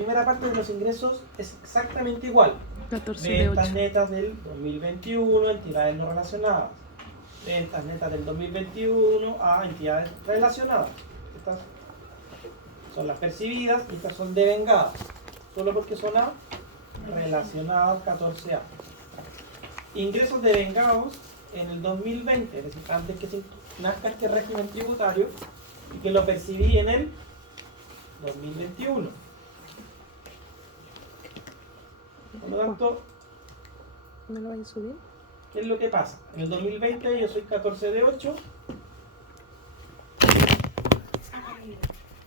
primera parte de los ingresos es exactamente igual. 14 de Ventas 8. netas del 2021, entidades no relacionadas. Ventas netas del 2021 a entidades relacionadas. Estas son las percibidas y estas son devengadas. Solo porque son A relacionadas 14A. Ingresos devengados en el 2020, es decir, antes que nazca este régimen tributario y que lo percibí en el 2021. Por lo tanto, ¿Me lo vais a subir? ¿qué es lo que pasa? En el 2020 yo soy 14 de 8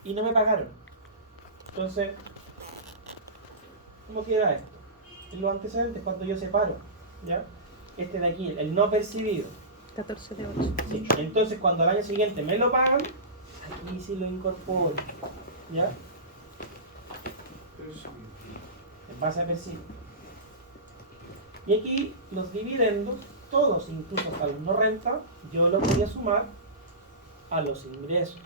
y no me pagaron. Entonces, ¿cómo queda esto? En los antecedentes, cuando yo separo, ¿ya? Este de aquí, el no percibido. 14 de 8. Sí. Entonces, cuando al año siguiente me lo pagan, aquí sí lo incorporo, ¿ya? En base a percibido. Y aquí los dividendos, todos, incluso hasta los no renta, yo los voy a sumar a los ingresos.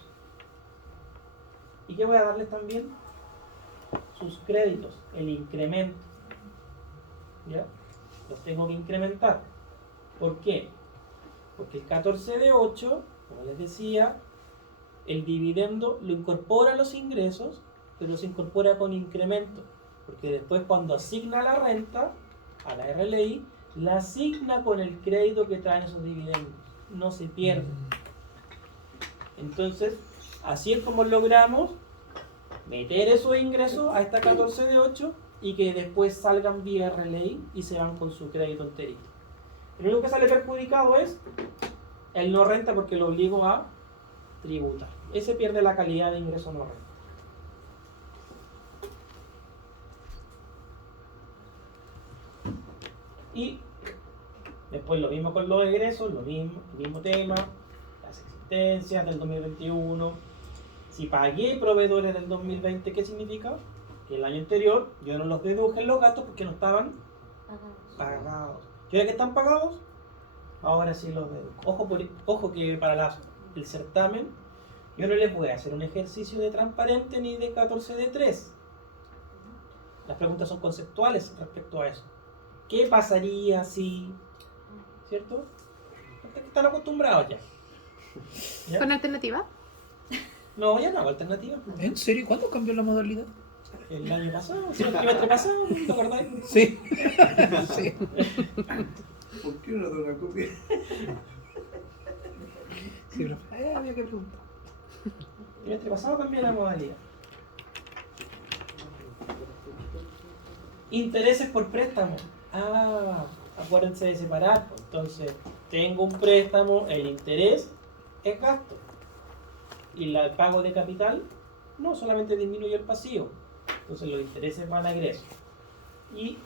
¿Y qué voy a darles también? Sus créditos, el incremento. ¿Ya? Los tengo que incrementar. ¿Por qué? Porque el 14 de 8, como les decía, el dividendo lo incorpora a los ingresos, pero se incorpora con incremento. Porque después cuando asigna la renta a la RLI, la asigna con el crédito que traen esos dividendos. No se pierde. Entonces, así es como logramos meter esos ingresos a esta 14 de 8 y que después salgan vía RLI y se van con su crédito enterito. Lo único que sale perjudicado es el no renta porque lo obligo a tributar. Ese pierde la calidad de ingreso no renta. Y después lo mismo con los egresos, lo mismo, el mismo tema, las existencias del 2021. Si pagué proveedores del 2020, ¿qué significa? Que el año anterior yo no los deduje en los gastos porque no estaban pagados. ¿Y ahora que están pagados? Ahora sí los deduzco. Ojo que para el certamen yo no les voy a hacer un ejercicio de transparente ni de 14 de 3. Las preguntas son conceptuales respecto a eso. ¿Qué pasaría si? ¿Cierto? Están acostumbrados ya. ¿Ya? ¿Con alternativa? No, ya no hago alternativa. ¿En serio? ¿Cuándo cambió la modalidad? El año pasado, el trimestre pasado, ¿te acordáis? Sí. Sí. ¿Por qué no da una copia? Sí, pero había que preguntar. El trimestre pasado cambió la modalidad. Intereses por préstamo. Ah, acuérdense de separar. Entonces, tengo un préstamo, el interés es gasto. Y el pago de capital no solamente disminuye el pasivo. Entonces, los intereses van a egreso. Y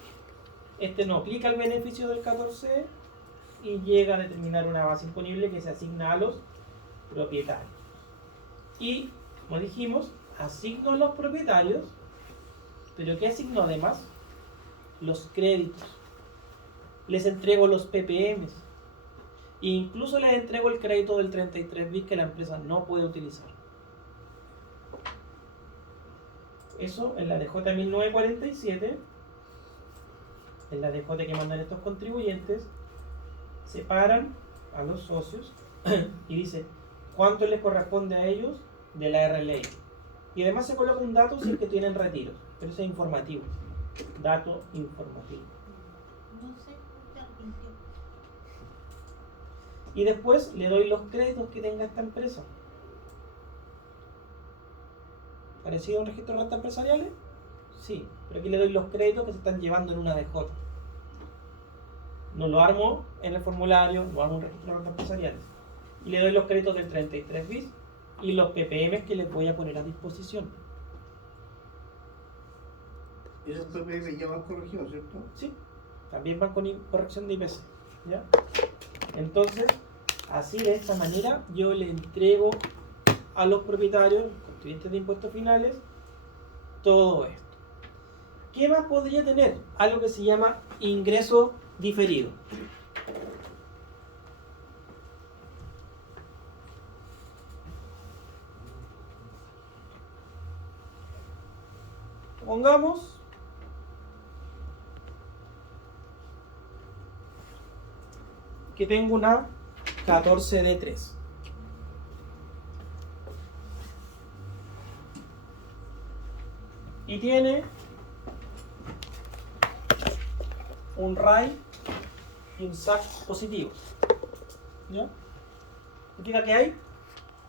este no aplica el beneficio del 14 y llega a determinar una base imponible que se asigna a los propietarios. Y, como dijimos, asigno a los propietarios, pero ¿qué asigno además? Los créditos. Les entrego los PPMs. E incluso les entrego el crédito del 33 bis que la empresa no puede utilizar. Eso en la DJ 1947, en la DJ que mandan estos contribuyentes, separan a los socios y dice cuánto les corresponde a ellos de la RLI. Y además se coloca un dato si es que tienen retiros, pero eso es informativo. Dato informativo. Y después le doy los créditos que tenga esta empresa. ¿Parecido a un registro de rentas empresariales? Sí, pero aquí le doy los créditos que se están llevando en una DJ. No lo armo en el formulario, no armo un registro de rentas empresariales. Y le doy los créditos del 33 bis y los PPM que les voy a poner a disposición. Esos PPM ya van corregidos, ¿cierto? Sí, también van con corrección de IPC. ¿Ya? Entonces, así de esta manera yo le entrego a los propietarios, contribuyentes de impuestos finales, todo esto. ¿Qué más podría tener? Algo que se llama ingreso diferido. Pongamos que tengo una 14D3. Y tiene un RAI y un SAC positivo. ¿Ya? Significa que hay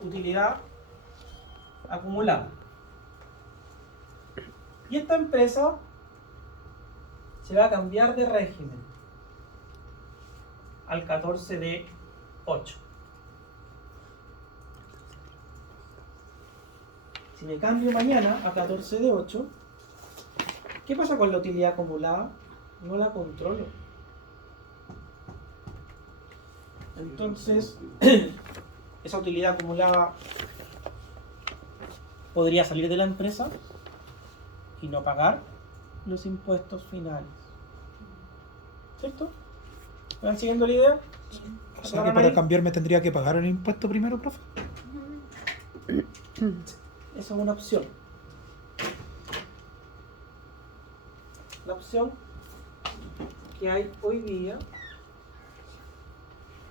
utilidad acumulada. Y esta empresa se va a cambiar de régimen al 14D8. Si me cambio mañana a 14D8, ¿qué pasa con la utilidad acumulada? No la controlo. Entonces, esa utilidad acumulada podría salir de la empresa y no pagar los impuestos finales. ¿Cierto? ¿Me van siguiendo la idea? O sea que para cambiarme tendría que pagar el impuesto primero, profe. Esa es una opción. La opción que hay hoy día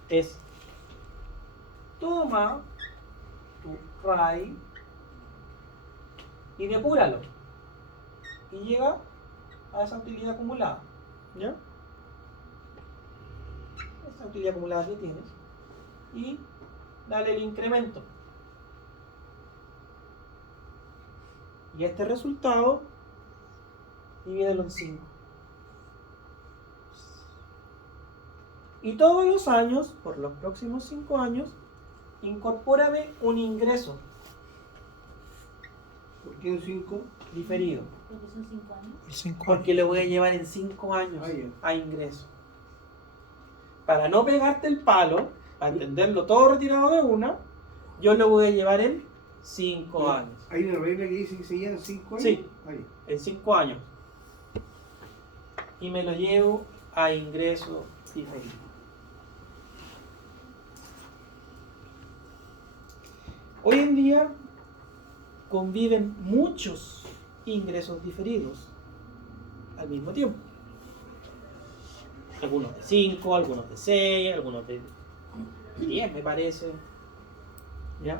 es toma tu RAI y depuralo y llega a esa utilidad acumulada. ¿Ya? Esa utilidad acumulada que tienes y dale el incremento. Y este resultado divídelo en 5. Y todos los años, por los próximos 5 años, incorpórame un ingreso ¿Por qué en 5? diferido. Porque son 5 años. Por 5 Porque le voy a llevar en 5 años Ah, ya. a ingreso. Para no pegarte el palo, para entenderlo todo retirado de una, yo lo voy a llevar en 5 años. ¿Hay una regla que dice que se llevan 5 años? Sí. Ahí. En 5 años. Y me lo llevo a ingreso diferido. Hoy en día conviven muchos ingresos diferidos al mismo tiempo. Algunos de 5, algunos de 6, algunos de 10 me parece. ¿Ya?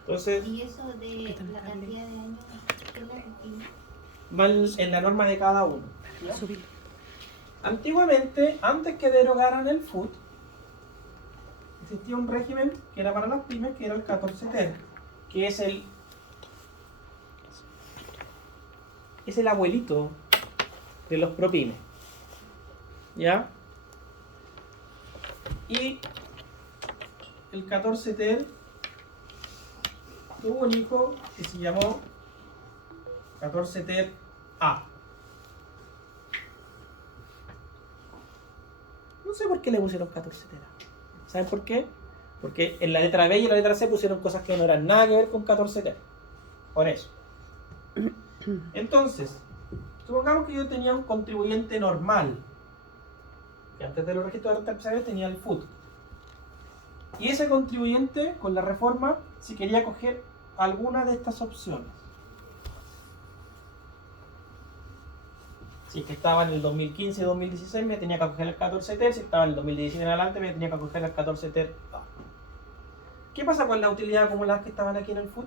Entonces, Y eso de ¿Qué tal, la Carly? cantidad de años, ¿qué lo define? van en la norma de cada uno. ¿Ya? Subir. Antiguamente, antes que derogaran el FUT, existía un régimen que era para las pymes, que era el 14TER, que es el abuelito de los propymes. ¿Ya? Y el 14TER tuvo un hijo que se llamó 14TER A. No sé por qué le pusieron 14TER A. ¿Saben por qué? Porque en la letra B y en la letra C pusieron cosas que no eran nada que ver con 14TER. Por eso. Entonces, supongamos que yo tenía un contribuyente normal, que antes de los registros de renta empresarial tenía el FUT. Y ese contribuyente, con la reforma, si quería coger alguna de estas opciones. Si es que estaba en el 2015 y 2016, me tenía que coger el 14TER. Si estaba en el 2017 en adelante, me tenía que coger el 14TER. ¿Qué pasa con las utilidades acumuladas que estaban aquí en el FUT?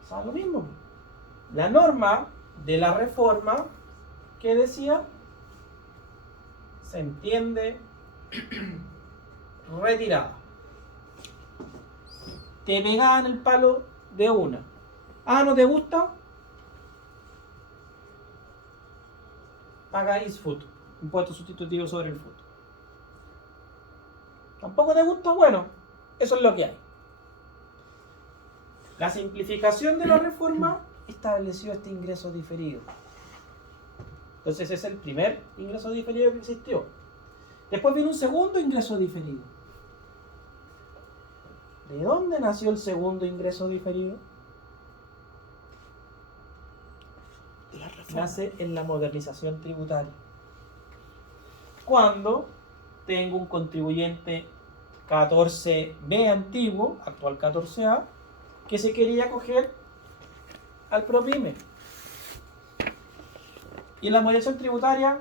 Pasaba lo mismo. La norma de la reforma, ¿qué decía? Se entiende retirada. Te pegaban el palo de una. Ah, ¿no te gusta? Pagáis FUT, impuesto sustitutivo sobre el FUT. ¿Tampoco te gusta? Bueno, eso es lo que hay. La simplificación de la reforma estableció este ingreso diferido. Entonces ese es el primer ingreso diferido que existió. Después viene un segundo ingreso diferido. ¿De dónde nació el segundo ingreso diferido? Nace en la modernización tributaria. Cuando tengo un contribuyente 14B antiguo, actual 14A, que se quería acoger al PROPYME. Y la Administración Tributaria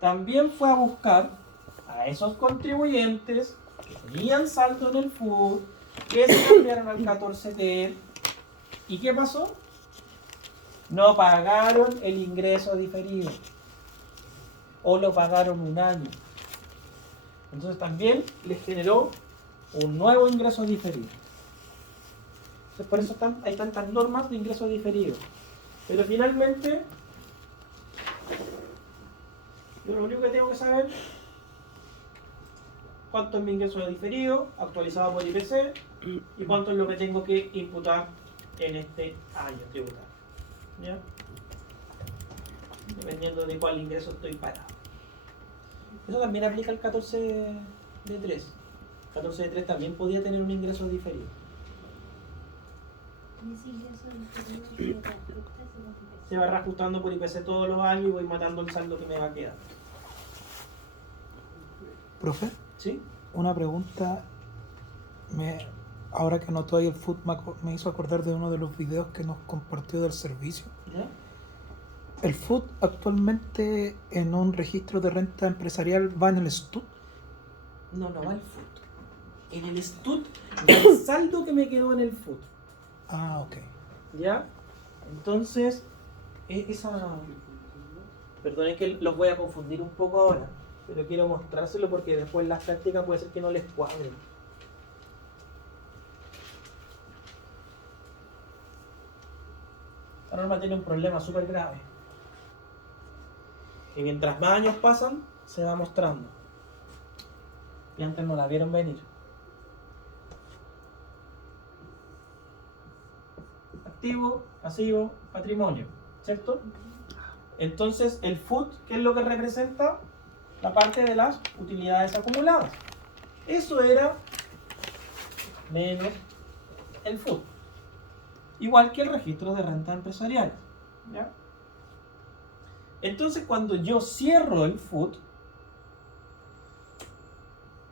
también fue a buscar a esos contribuyentes que tenían saldo en el FUT, que se cambiaron al 14T. ¿Y qué pasó? No pagaron el ingreso diferido. O lo pagaron un año. Entonces también les generó un nuevo ingreso diferido. Entonces por eso hay tantas normas de ingreso diferido. Pero finalmente, yo lo único que tengo que saber cuánto es mi ingreso diferido, actualizado por IPC, y cuánto es lo que tengo que imputar en este año tributario. ¿Ya? Dependiendo de cuál ingreso estoy parado. Eso también aplica al 14 de 3. 14 de 3 también podía tener un ingreso diferido. Ese ingreso diferido se reajusta según IPC. Se va reajustando por IPC todos los años y voy matando el saldo que me va a quedar. Profe, ¿Sí? una pregunta. Ahora que anotó ahí el FUT, me hizo acordar de uno de los videos que nos compartió del servicio. ¿Ya? ¿El FUT actualmente en un registro de renta empresarial va en el STUT? No, no va el FUT. En el STUT va el saldo que me quedó en el FUT. Ah, ok. ¿Ya? Entonces, Perdonen que los voy a confundir un poco ahora, pero quiero mostrárselo porque después en las prácticas puede ser que no les cuadre. La norma tiene un problema súper grave. Y mientras más años pasan, se va mostrando. Y antes no la vieron venir. Activo, pasivo, patrimonio, ¿cierto? Entonces el FUT, ¿qué es lo que representa? La parte de las utilidades acumuladas. Eso era menos el FUT. Igual que el registro de renta empresarial. ¿Ya? Entonces cuando yo cierro el FUT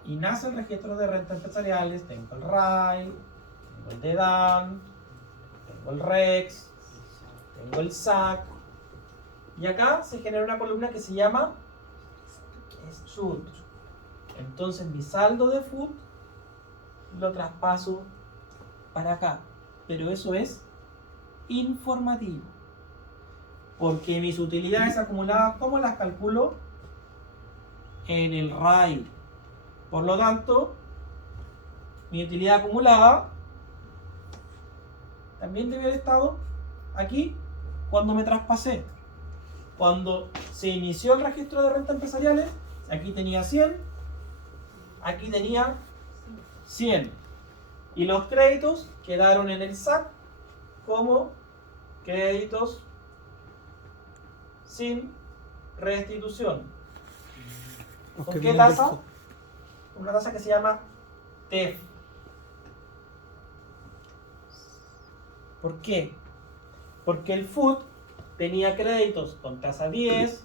y nace el registro de renta empresariales, tengo el RAI, tengo el DEDAN, tengo el REX, tengo el SAC, y acá se genera una columna que se llama STUT. Entonces mi saldo de FUT lo traspaso para acá, pero eso es informativo, porque mis utilidades acumuladas, ¿cómo las calculo? En el RAI. Por lo tanto, mi utilidad acumulada también debe haber estado aquí cuando me traspasé. Cuando se inició el registro de renta empresariales, aquí tenía 100, aquí tenía 100. Y los créditos quedaron en el SAC como créditos sin restitución. Los ¿Con que qué vienen del tasa? FUT. Una tasa que se llama TEF. ¿Por qué? Porque el FUT tenía créditos con tasa 10,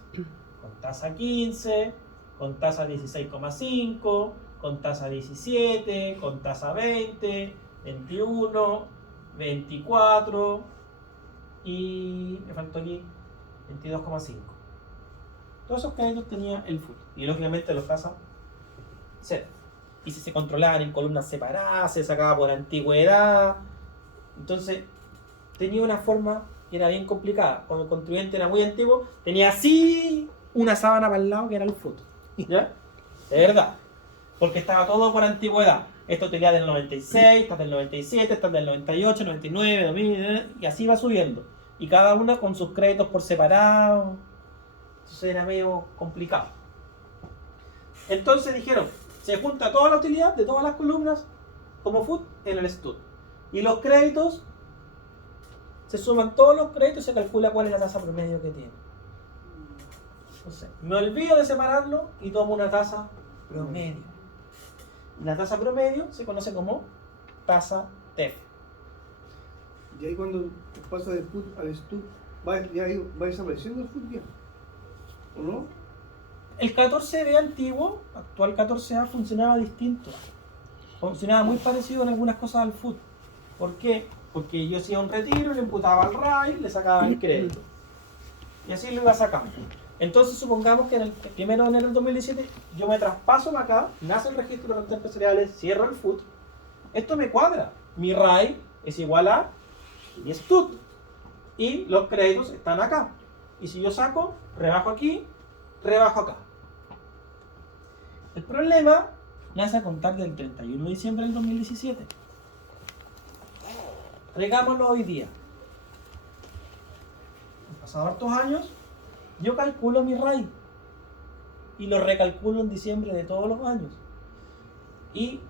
con tasa 15, con tasa 16,5, con tasa 17, con tasa 20, 21, 24 y me faltó aquí 22,5. Todos esos créditos tenía el FUT. Y lógicamente los tasas cero. Y si se controlaban en columnas separadas, se sacaba por antigüedad. Entonces tenía una forma que era bien complicada. Cuando el contribuyente era muy antiguo, tenía así una sábana para el lado que era el FUT. ¿Ya? De verdad. Porque estaba todo por antigüedad. Esta utilidad del 96, esta del 97, esta del 98, 99, 2000, y así va subiendo. Y cada una con sus créditos por separado. Entonces era medio complicado. Entonces dijeron, se junta toda la utilidad de todas las columnas como FUT en el STUT. Y los créditos, se suman todos los créditos y se calcula cuál es la tasa promedio que tiene. Entonces, me olvido de separarlo y tomo una tasa promedio. La tasa promedio se conoce como tasa TEF. Y ahí cuando pasa del FUT al STUT, ya ahí va desapareciendo el FUT ya. ¿O no? El 14B antiguo, actual 14A, funcionaba distinto. Funcionaba muy parecido en algunas cosas al FUT. ¿Por qué? Porque yo hacía un retiro, le imputaba al RAI, le sacaba el crédito. Y así lo iba sacando. Entonces supongamos que en el 1 de enero del 2017 yo me traspaso para acá, nace el registro de rentas empresariales, cierro el FUT. Esto me cuadra. Mi RAI es igual a mi STUT. Y los créditos están acá. Y si yo saco, rebajo aquí, rebajo acá. El problema nace a contar del 31 de diciembre del 2017. Traigámoslo hoy día. Han pasado hartos años, yo calculo mi RAI y lo recalculo en diciembre de todos los años. Y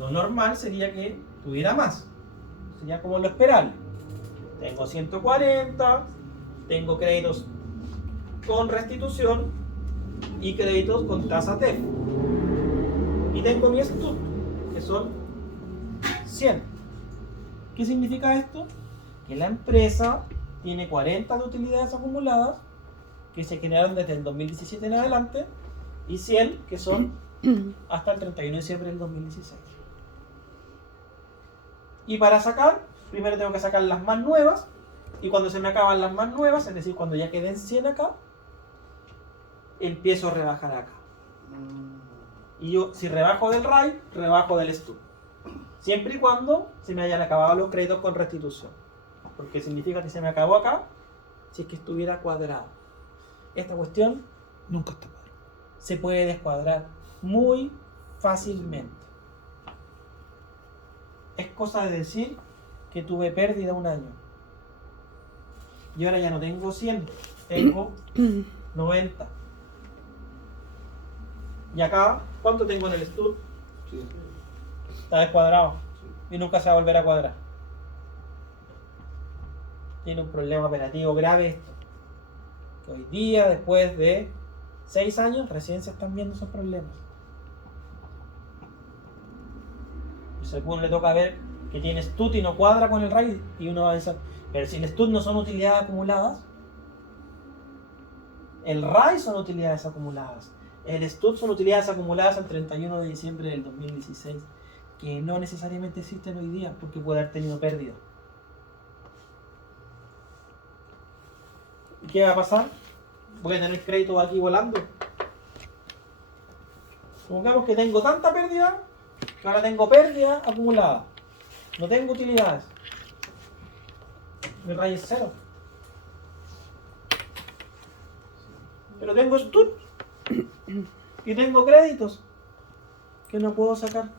lo normal sería que tuviera más. Sería como lo esperable. Tengo 140, tengo créditos con restitución y créditos con tasa TEF. Y tengo mi STUT, que son 100. ¿Qué significa esto? Que la empresa tiene 40 de utilidades acumuladas que se generaron desde el 2017 en adelante y 100 que son hasta el 31 de diciembre del 2016. Y para sacar, primero tengo que sacar las más nuevas y cuando se me acaban las más nuevas, es decir, cuando ya queden 100 acá, empiezo a rebajar acá. Y yo, si rebajo del RAI, rebajo del STUT. Siempre y cuando se me hayan acabado los créditos con restitución. Porque significa que se me acabó acá si es que estuviera cuadrado. Esta cuestión Nunca está padre. se puede descuadrar muy fácilmente. Es cosa de decir que tuve pérdida un año. Y ahora ya no tengo 100, tengo 90. Y acá, ¿cuánto tengo en el STUT? Sí. Está descuadrado y nunca se va a volver a cuadrar. Tiene un problema operativo grave esto. Que hoy día, después de 6 años, recién se están viendo esos problemas. Y si a alguno le toca ver que tiene STUT y no cuadra con el RAI, y uno va a decir, pero si el STUT no son utilidades acumuladas, el RAI son utilidades acumuladas. El STUT son utilidades acumuladas al 31 de diciembre del 2016, que no necesariamente existen hoy día porque puede haber tenido pérdida. ¿Y qué va a pasar? Voy a tener crédito aquí volando. Supongamos que tengo tanta pérdida que ahora tengo pérdida acumulada. No tengo utilidades. Mi RAI es 0. Pero tengo STUT y tengo créditos que no puedo sacar.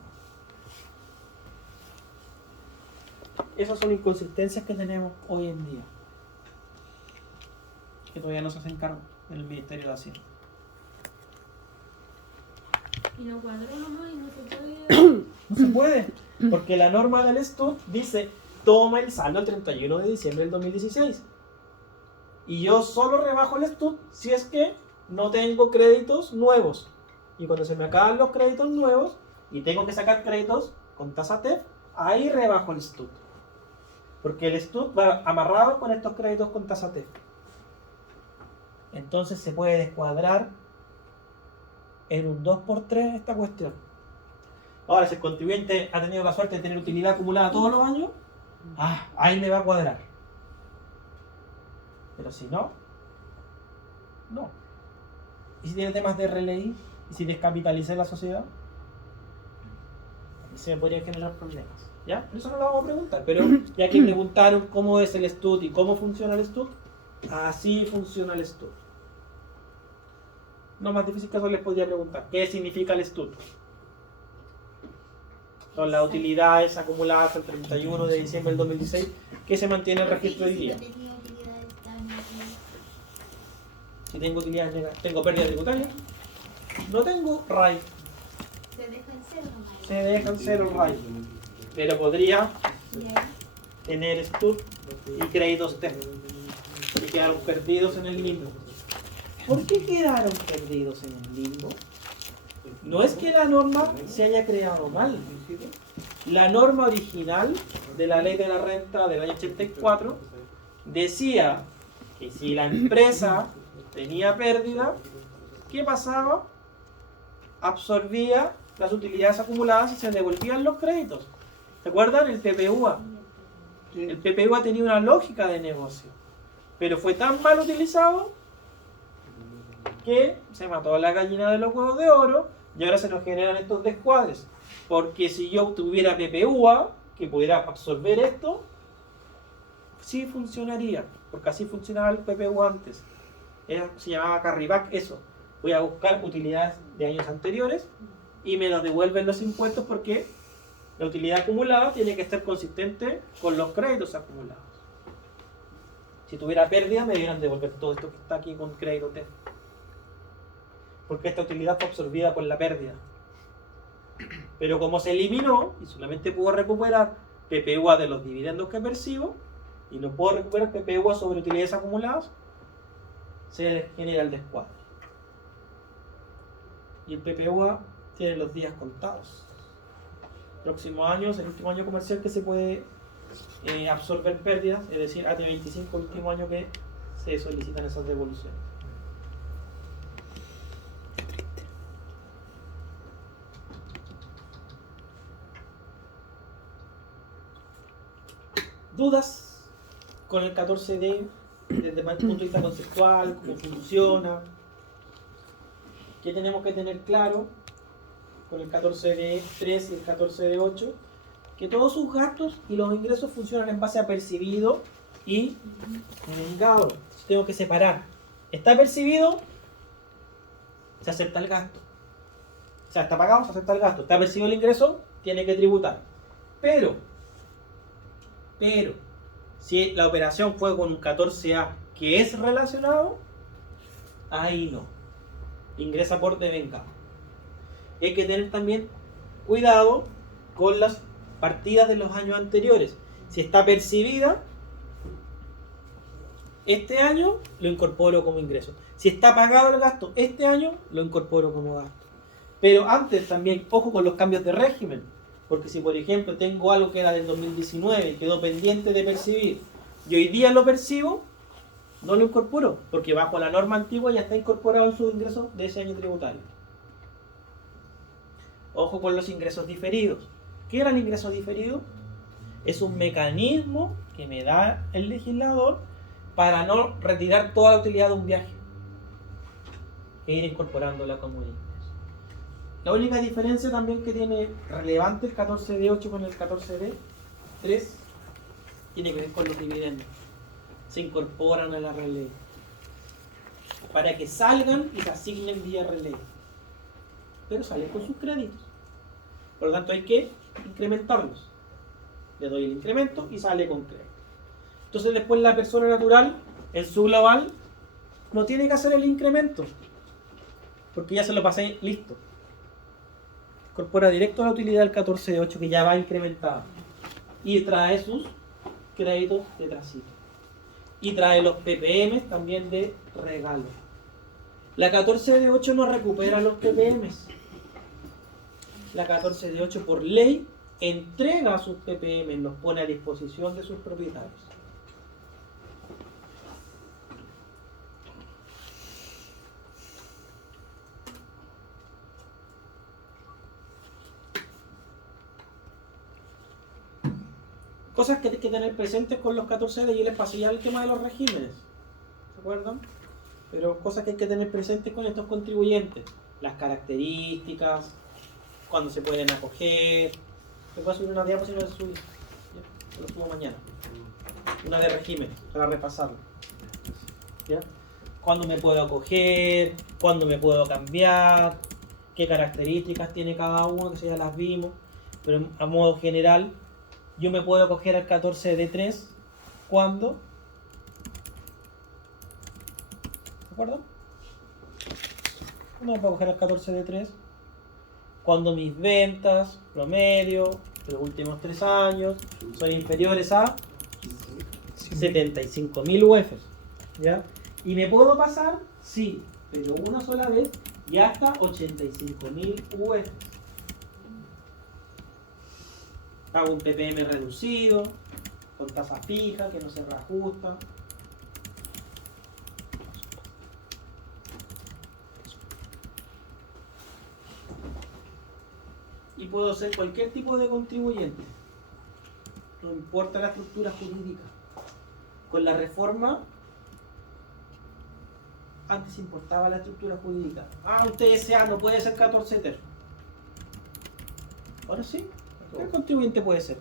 Esas son inconsistencias que tenemos hoy en día, que todavía no se hacen cargo en el Ministerio de Hacienda. Y no cuadró nomás y no se puede. No se puede, porque la norma del STUT dice toma el saldo el 31 de diciembre del 2016. Y yo solo rebajo el STUT si es que no tengo créditos nuevos. Y cuando se me acaban los créditos nuevos y tengo que sacar créditos con tasa TEF, ahí rebajo el STUT. Porque el STUT va amarrado con estos créditos con tasa TEF. Entonces se puede descuadrar en un 2x3 esta cuestión. Ahora, si el contribuyente ha tenido la suerte de tener utilidad acumulada todos los años, ahí le va a cuadrar. Pero si no, no. ¿Y si tiene temas de RLI? ¿Y si descapitalicé la sociedad? Ahí se me podrían generar problemas. ¿Ya? Eso no lo vamos a preguntar, pero ya que preguntaron cómo es el STUT y cómo funciona el STUT, así funciona el STUT. No más difícil que eso les podría preguntar. ¿Qué significa el STUT? Son las utilidades acumuladas el 31 de diciembre del 2016 que se mantiene el registro hoy día. Si tengo utilidades negativas, tengo pérdida tributaria, no tengo RAI, Se deja en cero nomás. se deja en cero el RAI, pero podría Y ahí, tener STUT y créditos TEF y quedaron perdidos en el limbo. ¿Por qué quedaron perdidos en el limbo? No es que la norma se haya creado mal. La norma original de la ley de la renta del año 84 decía que si la empresa tenía pérdida, ¿qué pasaba? Absorbía las utilidades acumuladas y se devolvían los créditos. ¿Se acuerdan? El PPUA. Sí. El PPU ha tenido una lógica de negocio, pero fue tan mal utilizado que se mató a la gallina de los huevos de oro y ahora se nos generan estos descuadres. Porque si yo tuviera PPUA que pudiera absorber esto, sí funcionaría, porque así funcionaba el PPUA antes. Se llamaba carryback eso. Voy a buscar utilidades de años anteriores y me los devuelven los impuestos porque la utilidad acumulada tiene que estar consistente con los créditos acumulados. Si tuviera pérdida me debieran devolver todo esto que está aquí con crédito T. Porque esta utilidad fue absorbida por la pérdida. Pero como se eliminó y solamente puedo recuperar PPUA de los dividendos que percibo y no puedo recuperar PPUA sobre utilidades acumuladas, se genera el descuadre. Y el PPUA tiene los días contados. Próximos años, el último año comercial que se puede absorber pérdidas, es decir, AT25, el último año que se solicitan esas devoluciones. ¿Dudas con el 14D desde el punto de vista conceptual? ¿Cómo funciona? ¿Qué tenemos que tener claro con el 14D3 y el 14D8? Que todos sus gastos y los ingresos funcionan en base a percibido y vengado. Tengo que separar. ¿Está percibido? Se acepta el gasto. O sea, está pagado, se acepta el gasto. ¿Está percibido el ingreso? Tiene que tributar. Pero, si la operación fue con un 14A que es relacionado, ahí no. Ingresa por devengado. Hay que tener también cuidado con las partidas de los años anteriores. Si está percibida, este año lo incorporo como ingreso. Si está pagado el gasto este año, lo incorporo como gasto. Pero antes también, ojo con los cambios de régimen. Porque si por ejemplo tengo algo que era del 2019 y quedó pendiente de percibir y hoy día lo percibo, no lo incorporo, porque bajo la norma antigua ya está incorporado en sus ingresos de ese año tributario. Ojo con los ingresos diferidos. ¿Qué era el ingreso diferido? Es un mecanismo que me da el legislador para no retirar toda la utilidad de un viaje e ir incorporándola como ingreso. La única diferencia también que tiene relevante el 14D8 con el 14D3 tiene que ver con los dividendos. Se incorporan a la RLE para que salgan y se asignen vía RLE, pero salen con sus créditos. Por lo tanto hay que incrementarlos. Le doy el incremento y sale con crédito. Entonces después la persona natural en su global no tiene que hacer el incremento porque ya se lo pasé listo. Incorpora directo a la utilidad del 14D8 que ya va incrementada y trae sus créditos de tránsito y trae los PPM también de regalo. La 14D8 no recupera los PPM. La 14D8 por ley entrega sus PPM, los pone a disposición de sus propietarios. Cosas que hay que tener presentes con los 14D, y les pasé ya el tema de los regímenes, ¿se acuerdan? Pero cosas que hay que tener presentes con estos contribuyentes: las características, cuándo se pueden acoger. Les voy a subir una diapositiva, no se subir, ¿ya? Lo subo mañana. Una de regímenes, para repasarlo, ¿ya? Cuándo me puedo acoger, cuándo me puedo cambiar, qué características tiene cada uno, que ya las vimos, pero a modo general. Yo me puedo acoger al 14D3 cuando, ¿de acuerdo? ¿Cómo me puedo acoger al 14D3? Cuando mis ventas promedio de los últimos 3 años son inferiores a 75.000 UFs, ¿ya? ¿Y me puedo pasar? Sí, pero una sola vez y hasta 85.000 UFs. Hago un PPM reducido, con tasa fija, que no se reajusta. Y puedo ser cualquier tipo de contribuyente. no importa la estructura jurídica. Con la reforma, antes importaba la estructura jurídica. Un TSA no puede ser 14 ter. Ahora sí, el contribuyente puede ser.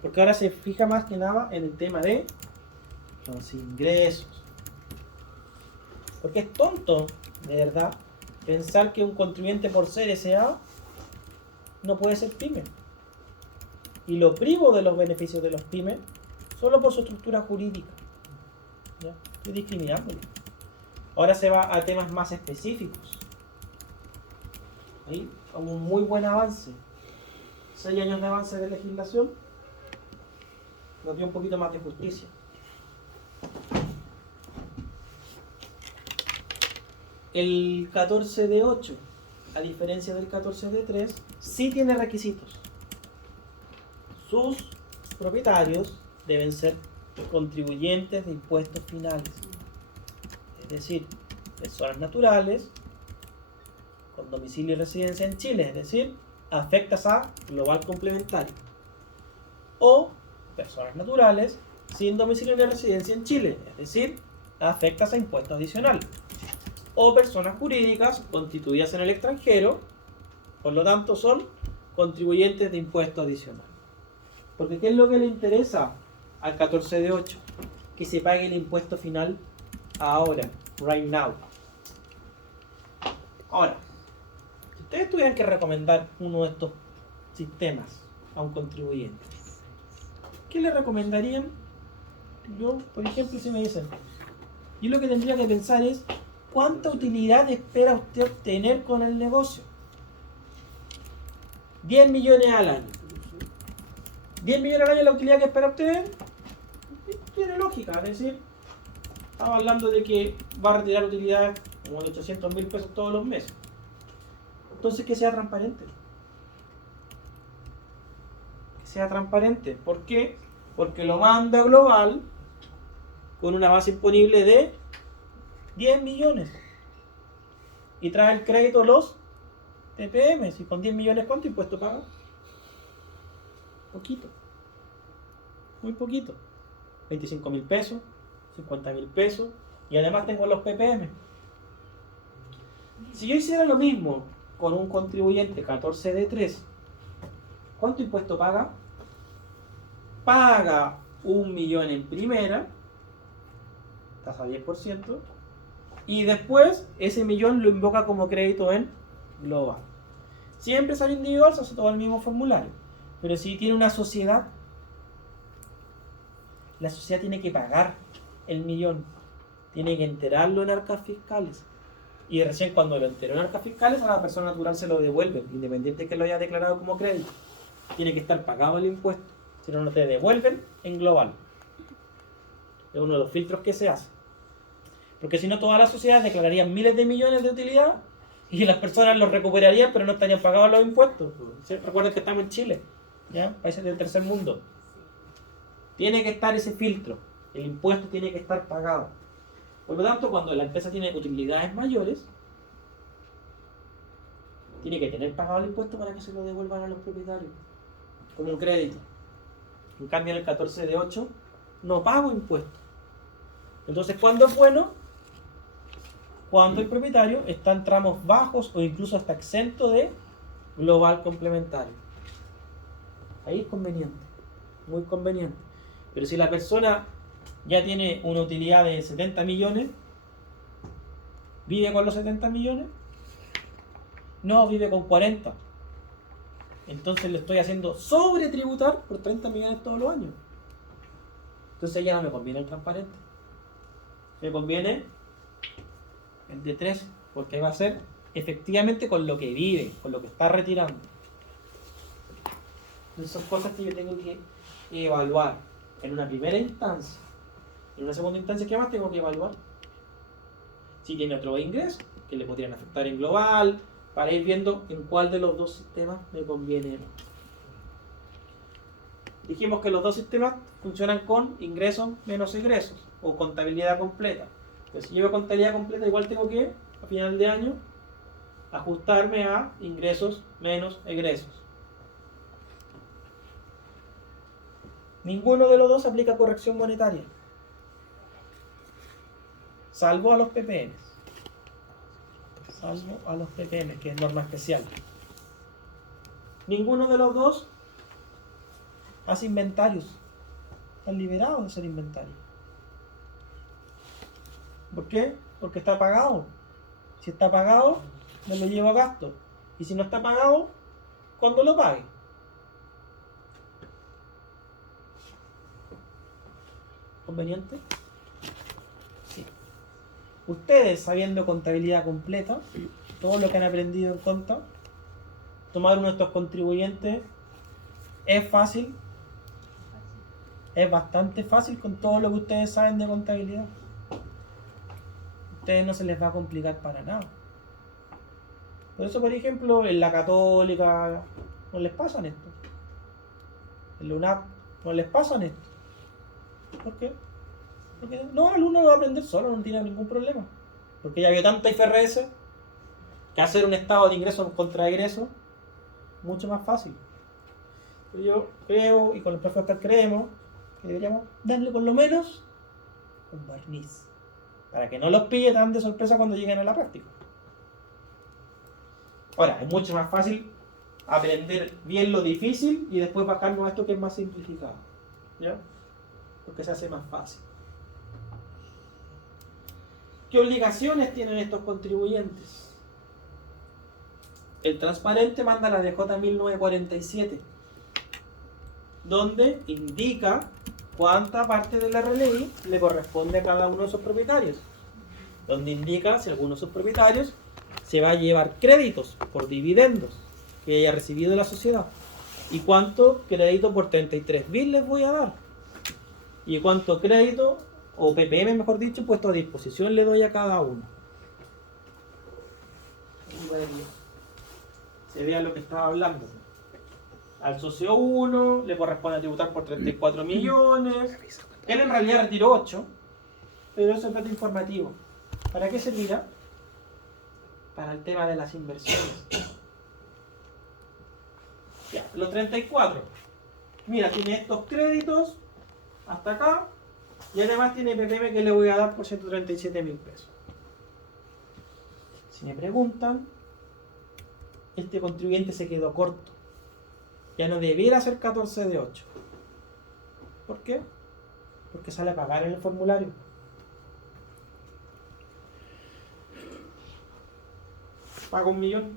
Porque ahora se fija más que nada en el tema de los ingresos. Porque es tonto, de verdad, pensar que un contribuyente por ser SA no puede ser pyme. Y lo privo de los beneficios de los pymes solo por su estructura jurídica. ¿Ya? Estoy discriminándolo. Ahora se va a temas más específicos. Ahí, como un muy buen avance. 6 años de avance de legislación nos dio un poquito más de justicia. El 14 de 8, a diferencia del 14 de 3, sí tiene requisitos. Sus propietarios deben ser contribuyentes de impuestos finales. Es decir, personas naturales con domicilio y residencia en Chile, es decir, afectas a global complementario. O personas naturales sin domicilio ni residencia en Chile, es decir, afectas a impuesto adicional. O personas jurídicas constituidas en el extranjero, por lo tanto son contribuyentes de impuesto adicional. Porque ¿qué es lo que le interesa al 14 de 8? Que se pague el impuesto final ahora, right now. Ahora, si ustedes tuvieran que recomendar uno de estos sistemas a un contribuyente, ¿qué le recomendarían? Yo, por ejemplo, si me dicen, yo lo que tendría que pensar es ¿cuánta utilidad espera usted obtener con el negocio? 10 millones al año. 10 millones al año es la utilidad que espera obtener. Tiene lógica, es decir, estamos hablando de que va a retirar utilidades como de 800.000 pesos todos los meses. Entonces que sea transparente. Que sea transparente. ¿Por qué? Porque lo manda global con una base imponible de 10 millones. Y trae el crédito los TPM. Si con 10 millones, ¿cuánto impuesto paga? Poquito. Muy poquito. 25.000 pesos, 50.000 pesos. Y además tengo los PPM. Si yo hiciera lo mismo con un contribuyente 14 de 3, ¿cuánto impuesto paga? Paga 1 millón en primera, tasa 10%, y después ese millón lo invoca como crédito en global. Si es empresario individual, se hace todo el mismo formulario. Pero si tiene una sociedad, la sociedad tiene que pagar el millón, tiene que enterarlo en arcas fiscales. Y recién cuando lo enteró en arcas fiscales, a la persona natural se lo devuelven, independiente de que lo haya declarado como crédito. Tiene que estar pagado el impuesto, si no, no te devuelven en global. Es uno de los filtros que se hace. Porque si no, todas las sociedades declararían miles de millones de utilidad y las personas los recuperarían, pero no estarían pagados los impuestos. ¿Sí? Recuerden que estamos en Chile, ¿ya? Países del tercer mundo. Tiene que estar ese filtro. El impuesto tiene que estar pagado. Por lo tanto, cuando la empresa tiene utilidades mayores, tiene que tener pagado el impuesto para que se lo devuelvan a los propietarios, como un crédito. En cambio, en el 14 de 8, no pago impuestos. Entonces, ¿cuándo es bueno? Cuando el propietario está en tramos bajos o incluso hasta exento de global complementario. Ahí es conveniente, muy conveniente. Pero si la persona ya tiene una utilidad de 70 millones, ¿vive con los 70 millones? No, vive con 40. Entonces le estoy haciendo sobretributar por 30 millones todos los años. Entonces ya no me conviene el transparente. Me conviene el de 3, porque ahí va a ser efectivamente con lo que vive, con lo que está retirando. Entonces son cosas que yo tengo que evaluar en una primera instancia. En una segunda instancia, ¿qué más tengo que evaluar? Si tiene otro ingreso que le podrían afectar en global, para ir viendo en cuál de los dos sistemas me conviene. Dijimos que los dos sistemas funcionan con ingresos menos egresos o contabilidad completa. Entonces, si llevo contabilidad completa, igual tengo que, a final de año, ajustarme a ingresos menos egresos. Ninguno de los dos aplica corrección monetaria. Salvo a los PPM. Salvo a los PPM, que es norma especial. Ninguno de los dos hace inventarios. Están liberados de hacer inventario. ¿Por qué? Porque está pagado. Si está pagado, me lo llevo a gasto. Y si no está pagado, cuando lo pague. ¿Conveniente? Sí. Ustedes, sabiendo contabilidad completa, todo lo que han aprendido en cuenta, tomar uno de estos contribuyentes es fácil. Es bastante fácil con todo lo que ustedes saben de contabilidad. A ustedes no se les va a complicar para nada. Por eso, por ejemplo, en la Católica no les pasan esto. En la UNAP no les pasan esto. ¿Por qué? Porque no, el alumno lo va a aprender solo, no tiene ningún problema. Porque ya vio tanta IFRS que hacer un estado de ingreso contra egreso mucho más fácil. Yo creo, y con el profe Oscar creemos, que deberíamos darle por lo menos un barniz para que no los pille tan de sorpresa cuando lleguen a la práctica. Ahora, es mucho más fácil aprender bien lo difícil y después bajarnos a esto que es más simplificado, ¿ya? Porque se hace más fácil. ¿Qué obligaciones tienen estos contribuyentes? El transparente manda la DJ 1947, donde indica cuánta parte de la RLI le corresponde a cada uno de sus propietarios, donde indica si alguno de sus propietarios se va a llevar créditos por dividendos que haya recibido la sociedad, y cuánto crédito por 33.000 les voy a dar, y cuánto crédito, o PPM mejor dicho, puesto a disposición le doy a cada uno. Y bueno, se vea lo que estaba hablando. Al socio 1 le corresponde tributar por 34 millones. Él en realidad retiró 8, pero eso es dato informativo. ¿Para qué servirá? Para el tema de las inversiones. Ya, los 34. Mira, tiene estos créditos hasta acá. Y además tiene PPM que le voy a dar por 137.000 pesos. Si me preguntan, este contribuyente se quedó corto. Ya no debiera ser 14 de 8. ¿Por qué? Porque sale a pagar en el formulario. Pago 1 millón.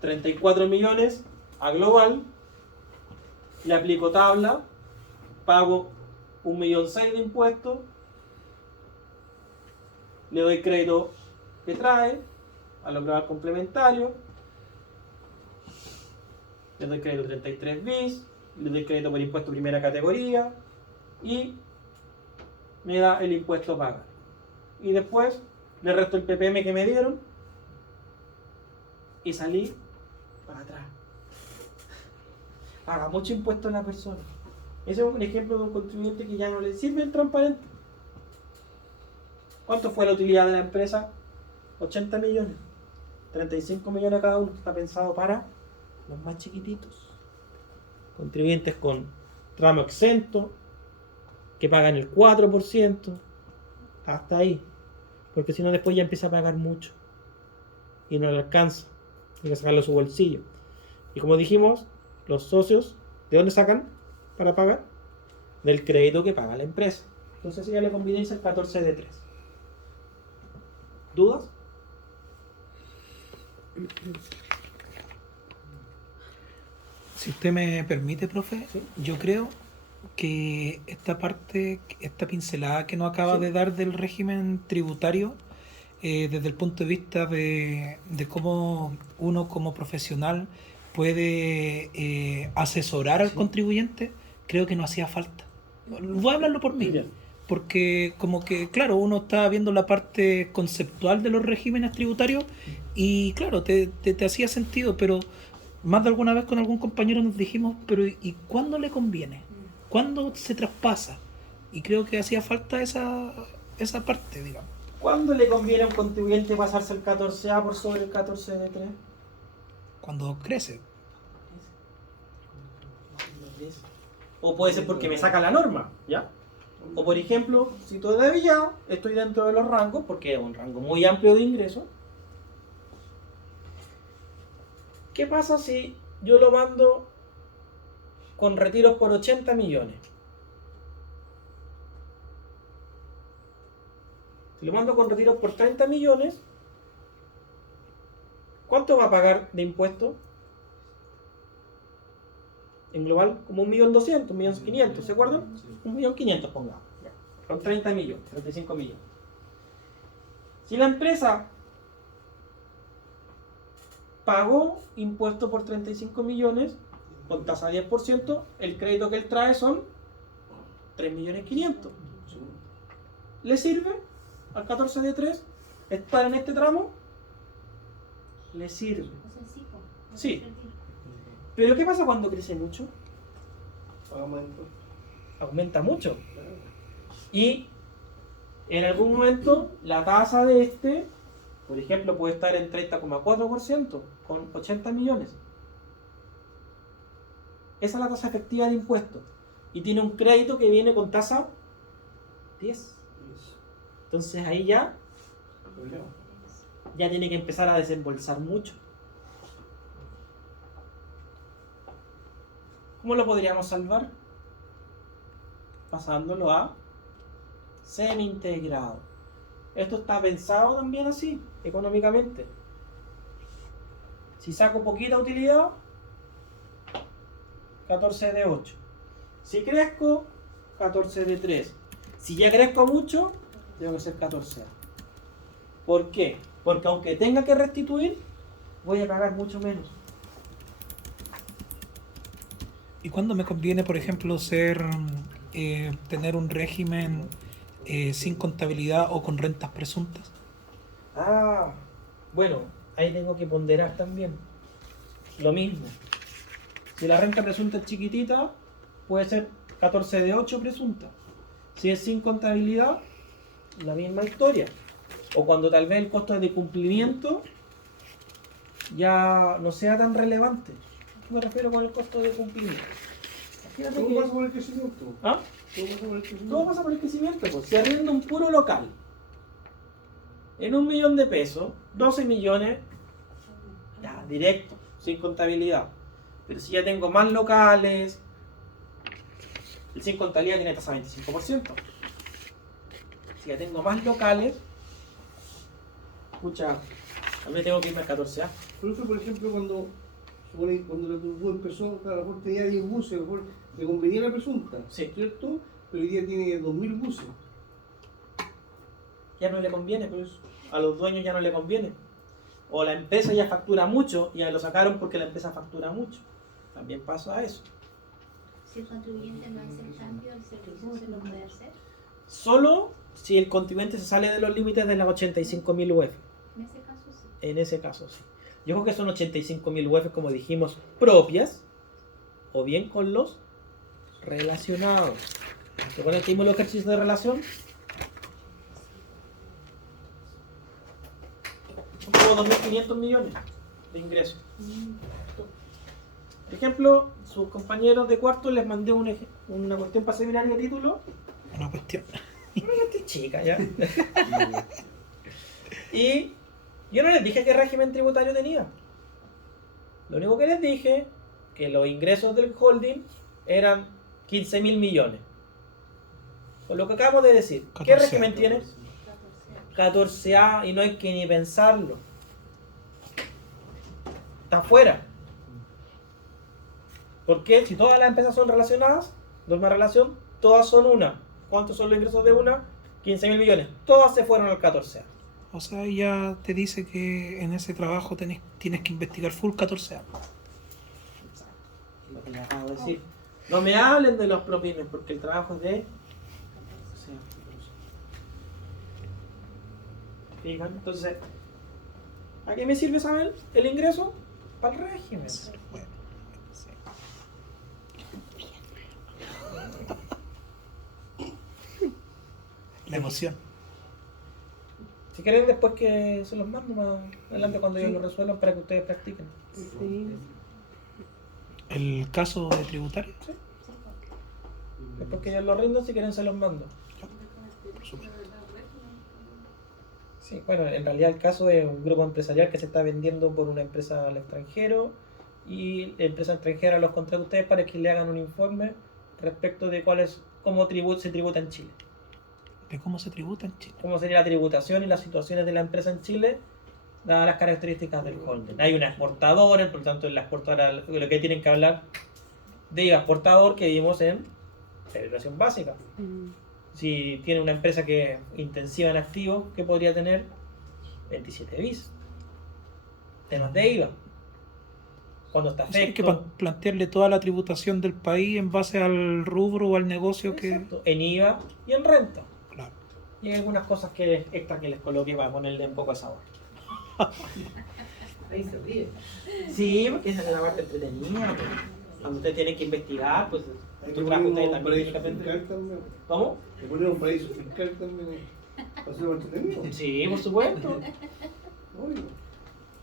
34 millones a global. Le aplico tabla. Pago 1,6 millones de impuestos. Le doy crédito que trae a lo global complementario. Le doy crédito 33 bis, le doy crédito por impuesto primera categoría y me da el impuesto a pagar. Y después le resto el PPM que me dieron y salí para atrás. Paga mucho impuesto a la persona. Ese es un ejemplo de un contribuyente que ya no le sirve el transparente. ¿Cuánto fue la utilidad de la empresa? 80 millones. 35 millones cada uno. Está pensado para los más chiquititos. Contribuyentes con tramo exento, que pagan el 4%, hasta ahí. Porque si no después ya empieza a pagar mucho. Y no le alcanza. Hay que sacarlo de su bolsillo. Y como dijimos, los socios, ¿de dónde sacan para pagar? Del crédito que paga la empresa. Entonces ya le conviene el 14 de 3. ¿Dudas? Si usted me permite, profe, Sí. yo creo que esta parte, esta pincelada que nos acaba de dar del régimen tributario, desde el punto de vista de cómo uno como profesional puede asesorar al contribuyente, creo que no hacía falta. Voy a hablarlo por mí. Bien. Porque como que, claro, uno está viendo la parte conceptual de los regímenes tributarios y claro, te hacía sentido, pero más de alguna vez con algún compañero nos dijimos, pero ¿y cuándo le conviene? ¿Cuándo se traspasa? Y creo que hacía falta esa parte, digamos. ¿Cuándo le conviene a un contribuyente pasarse el 14A por sobre el 14 de 3? Cuando crece. O puede ser porque me saca la norma, ¿ya? O por ejemplo, si todavía estoy dentro de los rangos, porque es un rango muy amplio de ingresos, ¿qué pasa si yo lo mando con retiros por 80 millones? Si lo mando con retiros por 30 millones, ¿cuánto va a pagar de impuestos? En global, como 1.200.000, 1.500.000, ¿se acuerdan? 1.500.000, pongamos. Ya. Con 30 millones, 35 millones. Si la empresa pagó impuesto por 35 millones, con tasa de 10%, el crédito que él trae son 3.500.000. ¿Le sirve al 14 de 3 estar en este tramo? Le sirve. O sea, sí, po. Sí. Pero ¿qué pasa cuando crece mucho? Aumento. Aumenta mucho. Y en algún momento la tasa de este, por ejemplo, puede estar en 30,4% con 80 millones. Esa es la tasa efectiva de impuestos. Y tiene un crédito que viene con tasa 10. Entonces ahí ya tiene que empezar a desembolsar mucho. ¿Cómo lo podríamos salvar? Pasándolo a semi-integrado. Esto está pensado también así, económicamente. Si saco poquita utilidad, 14 de 8. Si crezco, 14 de 3. Si ya crezco mucho, tengo que ser 14. ¿Por qué? Porque aunque tenga que restituir, voy a pagar mucho menos. ¿Y cuándo me conviene, por ejemplo, tener un régimen sin contabilidad o con rentas presuntas? Ah, bueno, ahí tengo que ponderar también. Lo mismo. Si la renta presunta es chiquitita, puede ser 14 de 8 presunta. Si es sin contabilidad, la misma historia. O cuando tal vez el costo de cumplimiento ya no sea tan relevante. ¿A qué me refiero con el costo de cumplimiento? Fíjate ¿Cómo que- pasa por el crecimiento? ¿Ah? ¿Cómo pasa por el crecimiento? Todo pasa por el crecimiento. Pues. Si arriendo un puro local en 1 millón de pesos, 12 millones, ya, directo, sin contabilidad. Pero si ya tengo más locales, el sin contabilidad tiene tasa 25%. Si ya tengo más locales, escucha, a mí tengo que irme a 14A. Por eso, por ejemplo, cuando la turbó empezó, a lo mejor tenía 10 buses, a lo mejor le convenía la presunta, Sí. ¿cierto? Pero hoy día tiene 2.000 buses. Ya no le conviene, pues. A los dueños ya no le conviene. O la empresa ya factura mucho y ya lo sacaron porque la empresa factura mucho. También pasa eso. Si el contribuyente no hace el cambio, el servicio se lo puede hacer. Solo si el contribuyente se sale de los límites de las 85.000 UF. En ese caso, sí. En ese caso, sí. Yo creo que son 85.000 UF, como dijimos, propias, o bien con los relacionados. ¿Se acuerdan que hicimos los ejercicios de relación? Son como 2.500 millones de ingresos. Por ejemplo, sus compañeros de cuarto les mandé una cuestión para seminario de título. Una cuestión. Una cuestión chica, ¿ya? Y yo no les dije qué régimen tributario tenía. Lo único que les dije que los ingresos del holding eran 15.000 millones. Con lo que acabamos de decir. ¿Qué 14A. régimen tiene? 14A y no hay que ni pensarlo. Está fuera. Porque si todas las empresas son relacionadas, norma de relación, todas son una. ¿Cuántos son los ingresos de una? 15.000 millones. Todas se fueron al 14A. O sea, ya te dice que en ese trabajo tienes que investigar full 14A. Lo que les acabo de decir. No me hablen de los propines porque el trabajo es de... Fijan, entonces, ¿a qué me sirve saber el ingreso? Para el régimen. Bueno, sí. La emoción. Si quieren después que se los mando más adelante cuando ellos lo resuelvan para que ustedes practiquen. Sí. El caso de tributario. Sí. Después que ellos lo rinden, si quieren se los mando. Por supuesto. Sí, bueno, en realidad el caso es un grupo empresarial que se está vendiendo por una empresa al extranjero y la empresa extranjera los contrata a ustedes para que le hagan un informe respecto de cómo se tributa en Chile. ¿De cómo se tributa en Chile? Cómo sería la tributación y las situaciones de la empresa en Chile, dadas las características del holding. Hay una exportadora, por lo tanto, en la exportadora lo que tienen que hablar de IVA exportador que vimos en declaración básica. Si tiene una empresa que es intensiva en activos, ¿qué podría tener? 27 bis. Temas de IVA. Cuando está O sea, hay que afecto. plantearle toda la tributación del país en base al rubro o al negocio que... Exacto, en IVA y en renta. Claro. Y hay algunas cosas que extra que les coloque para ponerle un poco de sabor. Ahí se ríe. Sí, porque esa es la parte entretenida. Pues. Cuando ustedes tienen que investigar, pues Hay el que trabajo poner ustedes un también tienen paraíso que aprender. fiscal también. ¿Cómo? Hay que poner un paraíso fiscal también. Para hacerlo entretenido. Sí, por supuesto. Obvio.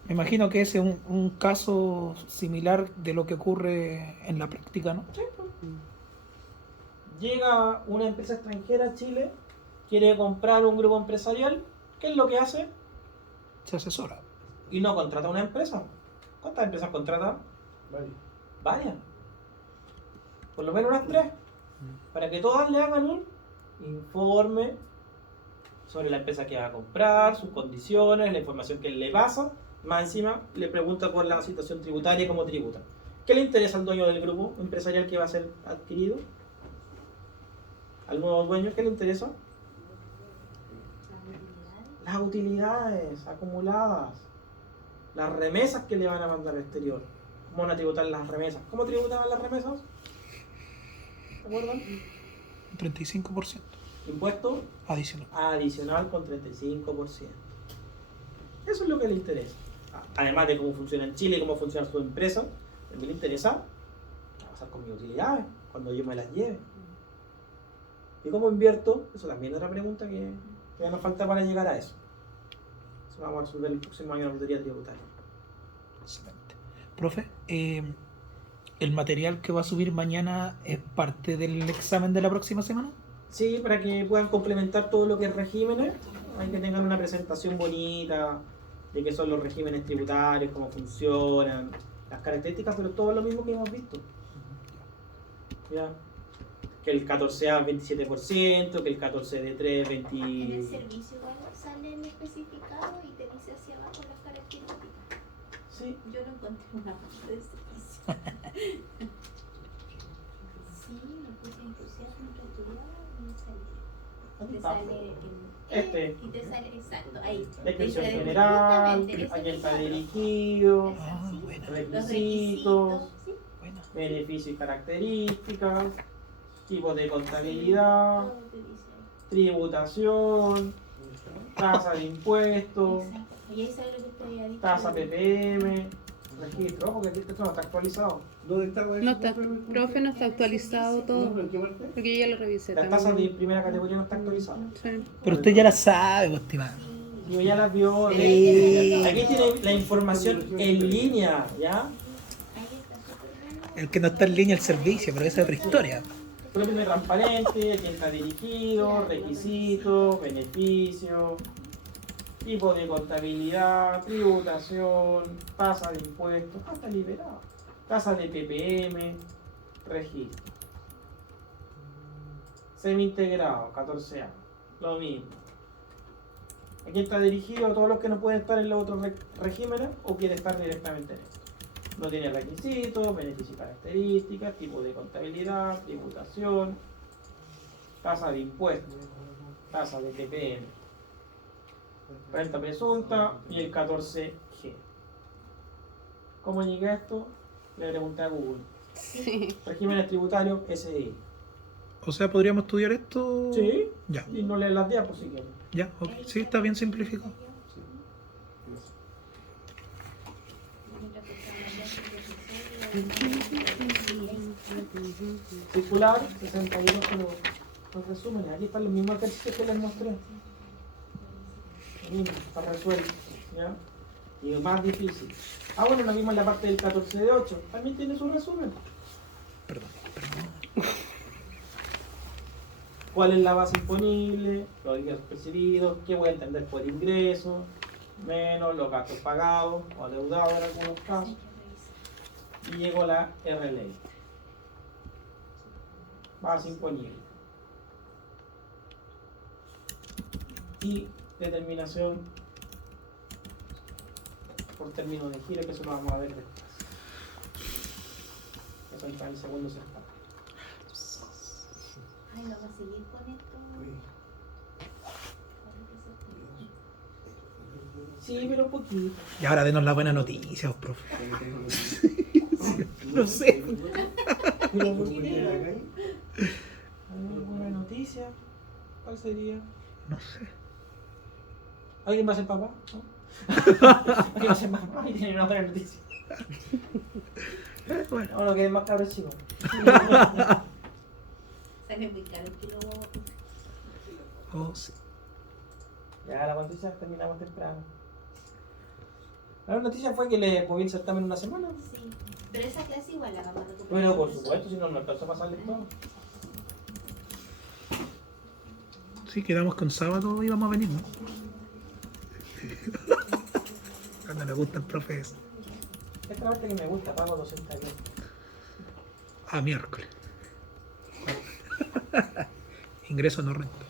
Me imagino que ese es un caso similar de lo que ocurre en la práctica, ¿no? Llega una empresa extranjera a Chile, quiere comprar un grupo empresarial, ¿qué es lo que hace? Se asesora. Y no contrata una empresa. ¿Cuántas empresas contrata? Vale. Varias. Por lo menos unas 3. Para que todas le hagan un informe sobre la empresa que va a comprar, sus condiciones, la información que le pasa. Más encima le pregunta por la situación tributaria y cómo tributa. ¿Qué le interesa al dueño del grupo empresarial que va a ser adquirido? ¿Al nuevo dueño qué le interesa? Las utilidades acumuladas, las remesas que le van a mandar al exterior. ¿Cómo van a tributar las remesas? ¿Cómo tributaban las remesas? ¿Se acuerdan? Un 35% Impuesto adicional. adicional con 35%. Eso es lo que le interesa. Además de cómo funciona en Chile y cómo funciona su empresa, también le interesa qué va a pasar con mis utilidades cuando yo me las lleve. ¿Y cómo invierto? Eso también es otra pregunta que ya nos falta para llegar a eso. Eso lo vamos a resolver el próximo año en la auditoría tributaria. Excelente. Profe, ¿el material que va a subir mañana es parte del examen de la próxima semana? Sí, para que puedan complementar todo lo que es regímenes, hay que tengan una presentación bonita de qué son los regímenes tributarios, cómo funcionan, las características, pero todo lo mismo que hemos visto. ¿Ya? Que el 14A 27%, que el 14D3 En el 20... servicio igual salen especificados y te dice hacia abajo las características. Sí, Yo no encontré una parte de servicio. Sí, me puse entusiasmo entre estudiar y me salió. ¿dónde Te está? sale en y te sale exacto ahí. Descripción Te sale general, justamente, aquí está eso. dirigido, Ah, Sí. buena, Los requisitos, requisitos, sí. buena. beneficios y características, tipos de contabilidad, Todo te dice. tributación, tasa de impuestos, Exacto. Y eso es lo que te había dicho. tasa PPM, registro, ojo que esto no está actualizado. ¿Dónde está No está, profe, no está actualizado todo. ¿En qué parte? Porque yo ya lo revisé Las tasas de también. primera categoría no están actualizadas. Sí. Pero usted ya la sabe, pues, estimado. Yo ya las vio. Sí. Aquí tiene la información en línea, ¿ya? Ahí está súper bien. El que no está en línea el servicio, pero esa es otra historia. Propio transparente, a quién está dirigido, requisitos, beneficios, tipo de contabilidad, tributación, tasa de impuestos, está liberado. Tasa de PPM, registro. Semi-integrado, 14A, lo mismo. ¿A quién está dirigido? A todos los que no pueden estar en los otros regímenes o quiere estar directamente en esto. No tiene requisitos, beneficios y características, tipo de contabilidad, tributación, tasa de impuestos, tasa de PPM, renta presunta y el 14G. ¿Cómo llegué a esto? Le pregunté a Google. Sí. Regímenes tributarios SI. O sea, ¿podríamos estudiar esto? Sí, Ya, y no leer las diapos si quieren. ya, ok. Sí, está bien simplificado. Circular, 62 los resúmenes. Aquí están los mismos ejercicios que les mostré. Lo mismo, está resuelto. ¿Ya? Y más difícil. Ah, bueno, lo mismo en la parte del 14 de 8. También tiene su resumen. Perdón. cuál es la base imponible, los ingresos percibidos, qué voy a entender por ingreso, menos los gastos pagados o adeudados en algunos casos, y llegó la RLI, base imponible, y determinación por término de giro, que eso lo vamos a ver después. Eso está en el segundo certamen. Ay, vamos a seguir con esto. Sí, pero un poquito. Y ahora denos la buena noticia, profe. No sé. Pero un poquito. ¿Alguna noticia? ¿Cuál sería? No sé. ¿Alguien va a ser papá? ¿No? ¿Alguien va a ser mamá y tiene una buena noticia? Bueno. O no, que es más cabros chicos. Sale muy caro el kilo huevo. Oh, sí. Ya, la noticia terminamos temprano. La noticia fue que le moví el certamen una semana. Sí, pero esa clase igual la vamos a recuperar. Bueno, por supuesto, si no, no alcanzó a pasarles todo. Sí, quedamos con sábado y vamos a venir, ¿no? Cuando le gusta el profe eso. Esta parte que me gusta, pago 200 euros. Ah, miércoles. Ingreso no rento.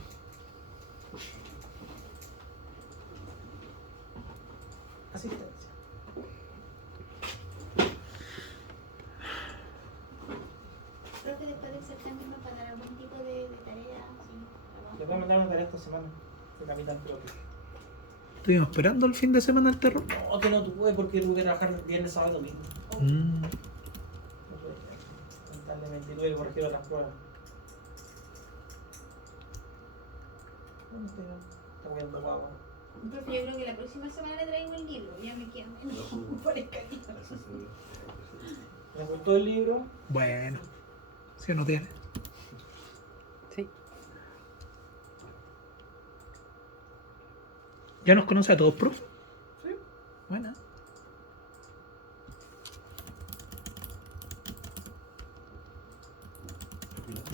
Asistencia. Creo que después del certamen nos va a dar algún tipo de tarea. Sí, Les voy a mandar una tarea esta semana de Capitán Propio. Estuvimos esperando el fin de semana del terror. No, que no tuve porque tuve que trabajar viernes, sábado y domingo. Mm. No pude, lamentablemente, tuve que corregir otras pruebas. ¿Dónde está viendo guagua? Profe, yo creo que la próxima semana le traigo el libro. Ya me quedo menos por escalar. ¿Les gustó el libro? Bueno, si uno tiene. Sí. ¿Ya nos conoce a todos, profe? Sí. Buena.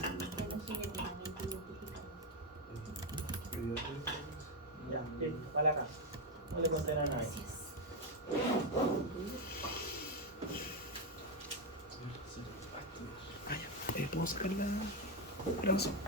Ya no soy netamente identificado. Ya, listo, para la casa. No le conté a nadie. Gracias. ¿Puedo sacar la grabación?